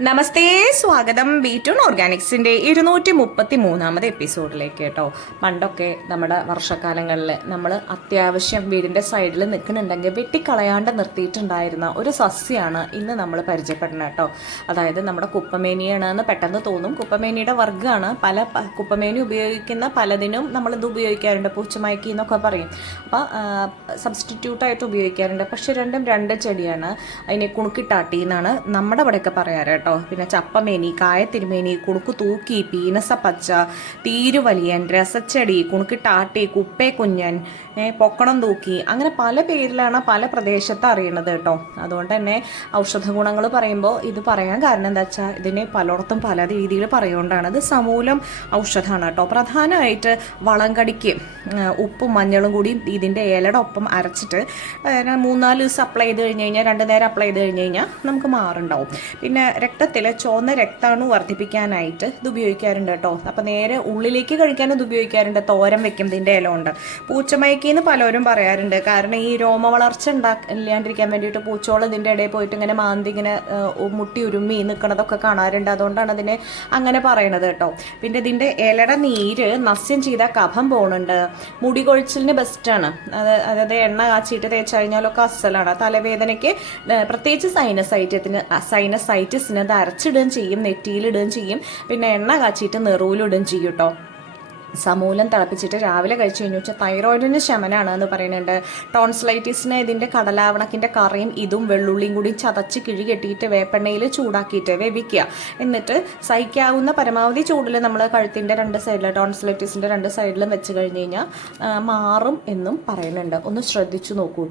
നമസ്തേ, സ്വാഗതം ബി2 ഓർഗാനിക്സിൻ്റെ 233 എപ്പിസോഡിലേക്ക് കേട്ടോ. പണ്ടൊക്കെ നമ്മുടെ വർഷക്കാലങ്ങളിൽ നമ്മൾ അത്യാവശ്യം വീടിൻ്റെ സൈഡിൽ നിൽക്കുന്നുണ്ടെങ്കിൽ വെട്ടിക്കളയാണ്ട് നിർത്തിയിട്ടുണ്ടായിരുന്ന ഒരു സസ്യമാണ് ഇന്ന് നമ്മൾ പരിചയപ്പെടുന്നത് കേട്ടോ. അതായത് നമ്മുടെ കുപ്പമേനിയാണെന്ന് പെട്ടെന്ന് തോന്നും. കുപ്പമേനിയുടെ വർഗ്ഗമാണ്. കുപ്പമേനി ഉപയോഗിക്കുന്ന പലതിനും നമ്മളിത് ഉപയോഗിക്കാറുണ്ട്. പൂച്ചമയക്കി എന്നൊക്കെ പറയും. അപ്പോൾ സബ്സ്റ്റിറ്റ്യൂട്ടായിട്ട് ഉപയോഗിക്കാറുണ്ട്. പക്ഷെ രണ്ടും രണ്ട് ചെടിയാണ്. അതിനെ കുണുക്കിട്ടാട്ടി എന്നാണ് നമ്മുടെ ഇവിടെയൊക്കെ പറയാറ് കേട്ടോ. പിന്നെ ചപ്പമേനി, കായത്തിരുമേനി, കുണുക്ക് തൂക്കി, പീനസപ്പച്ച, തീരുവലിയൻ, രസച്ചെടി, കുണുക്കിട്ടാട്ടി, കുപ്പേ കുഞ്ഞൻ, പൊക്കണം തൂക്കി, അങ്ങനെ പല പേരിലാണ് പല പ്രദേശത്ത് അറിയണത് കേട്ടോ. അതുകൊണ്ട് തന്നെ ഔഷധ ഗുണങ്ങൾ പറയുമ്പോൾ ഇത് പറയാൻ കാരണം എന്താ വെച്ചാൽ ഇതിനെ പലയിടത്തും പല രീതിയിൽ പറയുകൊണ്ടാണ്. ഇത് സമൂലം ഔഷധമാണ് കേട്ടോ. പ്രധാനമായിട്ട് വളംകടിക്ക് ഉപ്പും മഞ്ഞളും കൂടി ഇതിൻ്റെ ഇലയുടെ ഒപ്പം അരച്ചിട്ട് 3-4 ദിവസം അപ്ലൈ ചെയ്ത് കഴിഞ്ഞ് കഴിഞ്ഞാൽ 2 നേരം അപ്ലൈ ചെയ്ത് കഴിഞ്ഞ് കഴിഞ്ഞാൽ നമുക്ക് മാറുണ്ടാവും. പിന്നെ രക്തത്തിൽ ചുവന്ന രക്താണു വർദ്ധിപ്പിക്കാനായിട്ട് ഇത് ഉപയോഗിക്കാറുണ്ട് കേട്ടോ. അപ്പം നേരെ ഉള്ളിലേക്ക് കഴിക്കാൻ ഇത് ഉപയോഗിക്കാറുണ്ട്. തോരൻ വെക്കും ഇതിൻ്റെ ഇല കൊണ്ട്. പൂച്ചമയക്കിന്ന് പലരും പറയാറുണ്ട്. കാരണം ഈ രോമ വളർച്ച ഇല്ലാണ്ടിരിക്കാൻ വേണ്ടിയിട്ട് പൂച്ചോളം ഇതിൻ്റെ ഇടയിൽ പോയിട്ട് ഇങ്ങനെ മാന്തി ഇങ്ങനെ മുട്ടി ഉരുമ്മി നിൽക്കണതൊക്കെ കാണാറുണ്ട്. അതുകൊണ്ടാണ് അതിനെ അങ്ങനെ പറയണത് കേട്ടോ. പിന്നെ ഇതിൻ്റെ ഇലയുടെ നീര് നസ്യം ചെയ്താൽ കഫം പോകുന്നുണ്ട്. മുടി കൊഴിച്ചിലിന് ബെസ്റ്റാണ്. അതായത് എണ്ണ കാച്ചിട്ട് തേച്ച് കഴിഞ്ഞാലൊക്കെ അസലാണ്. തലവേദനയ്ക്ക് പ്രത്യേകിച്ച് സൈനസൈറ്റിസിന് അത് അരച്ചിടുകയും ചെയ്യും, നെറ്റിയിലിടുകയും ചെയ്യും. പിന്നെ എണ്ണ കാച്ചിട്ട് നെറുവിലിടുകയും ചെയ്യും കേട്ടോ. സമൂലം തിളപ്പിച്ചിട്ട് രാവിലെ കഴിച്ചു കഴിഞ്ഞു വെച്ചാൽ തൈറോയിഡിന് ശമനമാണ് എന്ന് പറയുന്നുണ്ട്. ടോൺസിലൈറ്റിസിന് ഇതിൻ്റെ കടലാവണക്കിൻ്റെ കറിയും ഇതും വെള്ളുള്ളിയും കൂടി ചതച്ച് കിഴി കെട്ടിയിട്ട് വേപ്പെണ്ണയിൽ ചൂടാക്കിയിട്ട് വേവിക്കുക. എന്നിട്ട് സഹിക്കാവുന്ന പരമാവധി ചൂടിൽ നമ്മൾ കഴുത്തിൻ്റെ 2 സൈഡിൽ, ടോൺസിലൈറ്റിസിൻ്റെ 2 സൈഡിലും വെച്ച് കഴിഞ്ഞ് കഴിഞ്ഞാൽ മാറും എന്നും പറയുന്നുണ്ട്. ഒന്ന് ശ്രദ്ധിച്ചു നോക്കൂ.